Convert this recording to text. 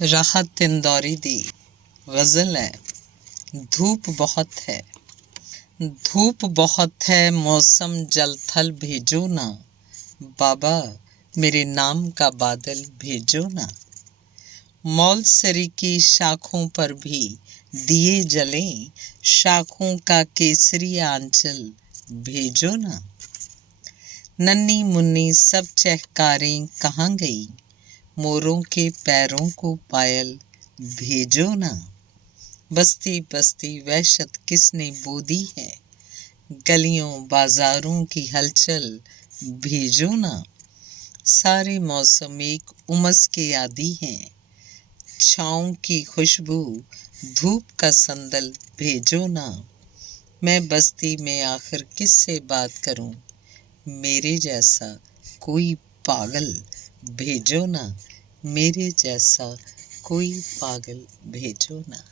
राहत इंदौरी दी गज़ल है। धूप बहुत है, धूप बहुत है, मौसम जल थल भेजो ना, बाबा मेरे नाम का बादल भेजो ना। मौलसरी की शाखों पर भी दिए जलें, शाखों का केसरी आंचल भेजो ना। नन्ही मुन्नी सब चहकारें कहाँ गई, मोरों के पैरों को पायल भेजो ना। बस्ती बस्ती वहशत किसने बो दी है, गलियों बाजारों की हलचल भेजो ना। सारे मौसम एक उमस के आदी हैं, छाँव की खुशबू धूप का संदल भेजो ना। मैं बस्ती में आखिर किससे बात करूं, मेरे जैसा कोई पागल भेजो ना, मेरे जैसा कोई पागल भेजो ना।